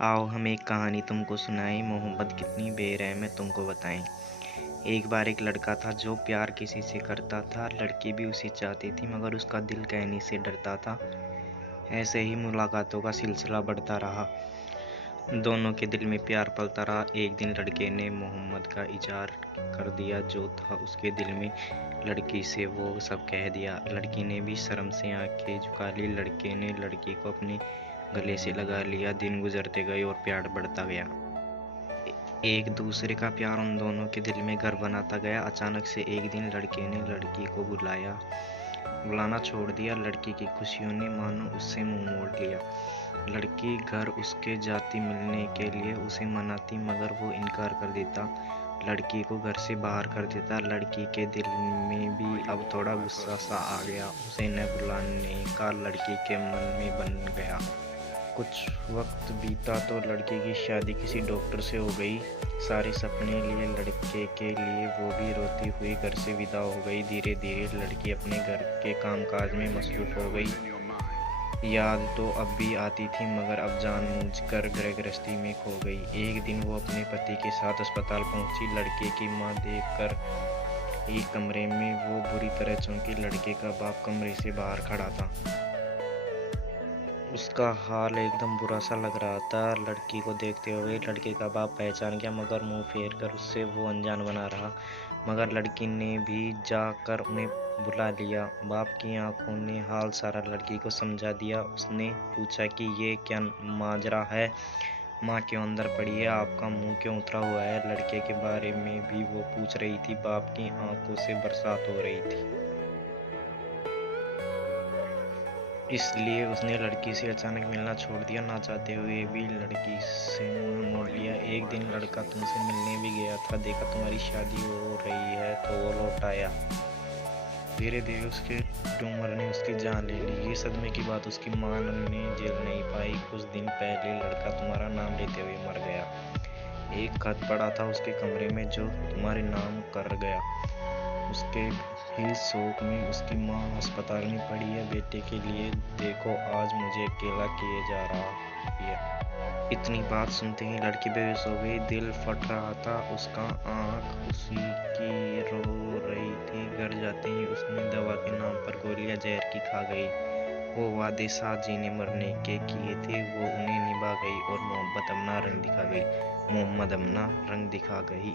आओ हम एक कहानी तुमको सुनाएं, मोहब्बत कितनी बेरहम है तुमको बताएं। एक बार एक लड़का था जो प्यार किसी से करता था। लड़की भी उसे चाहती थी मगर उसका दिल कहने से डरता था। ऐसे ही मुलाकातों का सिलसिला बढ़ता रहा। दोनों के दिल में प्यार पलता रहा। एक दिन लड़के ने मोहम्मद का इजहार कर दिया। जो था उसके दिल में लड़की से वो सब कह दिया। लड़की ने भी शर्म से आंखें झुका ली। लड़के ने लड़की को अपने गले से लगा लिया। दिन गुजरते गए और प्यार बढ़ता गया। एक दूसरे का प्यार उन दोनों के दिल में घर बनाता गया। अचानक से एक दिन लड़के ने लड़की को बुलाना छोड़ दिया। लड़की की खुशियों ने मानो उससे मुंह मोड़ लिया। लड़की घर उसके जाती मिलने के लिए उसे मनाती मगर वो इनकार कर देता। लड़की को घर से बाहर कर देता। लड़की के दिल में भी अब थोड़ा गुस्सा सा आ गया। उसे न बुलाने का लड़की के मन में बन गया। कुछ वक्त बीता तो लड़के की शादी किसी डॉक्टर से हो गई। सारे सपने लिए लड़के के लिए वो भी रोती हुई घर से विदा हो गई। धीरे धीरे लड़की अपने घर के कामकाज में मसरूफ हो गई। याद तो अब भी आती थी मगर अब जानबूझकर घर गृहस्थी में खो गई। एक दिन वो अपने पति के साथ अस्पताल पहुंची। लड़के की मां देखकर एक कमरे में वो बुरी तरह चौंकी। लड़के का बाप कमरे से बाहर खड़ा था। उसका हाल एकदम बुरा सा लग रहा था। लड़की को देखते हुए लड़के का बाप पहचान गया मगर मुंह फेर कर उससे वो अनजान बना रहा। मगर लड़की ने भी जाकर उन्हें बुला लिया। बाप की आंखों ने हाल सारा लड़की को समझा दिया। उसने पूछा कि ये क्या माजरा है, माँ क्यों अंदर पड़ी है, आपका मुंह क्यों उतरा हुआ है। लड़के के बारे में भी वो पूछ रही थी। बाप की आंखों से बरसात हो रही थी। इसलिए उसने लड़की से अचानक मिलना छोड़ दिया। ना चाहते हुए भी लड़की से मुंह मोड़ लिया। एक दिन लड़का तुमसे मिलने भी गया था, देखा तुम्हारी शादी हो रही है तो वो लौट आया। धीरे धीरे उसके ट्यूमर ने उसकी जान ले ली। ये सदमे की बात उसकी मां ने झेल नहीं पाई। कुछ दिन पहले लड़का तुम्हारा नाम लेते हुए मर गया। एक खत पड़ा था उसके कमरे में जो तुम्हारे नाम कर गया। उसके ही शोक में उसकी माँ अस्पताल में पड़ी है। बेटे के लिए देखो आज मुझे अकेला किए जा रहा है। इतनी बात सुनते ही लड़की बेहोश हो गई। दिल फट रहा था उसका। आंख उसी की रो रही थी। घर जाते ही उसने दवा के नाम पर गोलियां जहर की खा गई। वो वादे साथ जीने मरने के किए थे वो उन्हें निभा गई और मोहम्मद अपना रंग दिखा गई।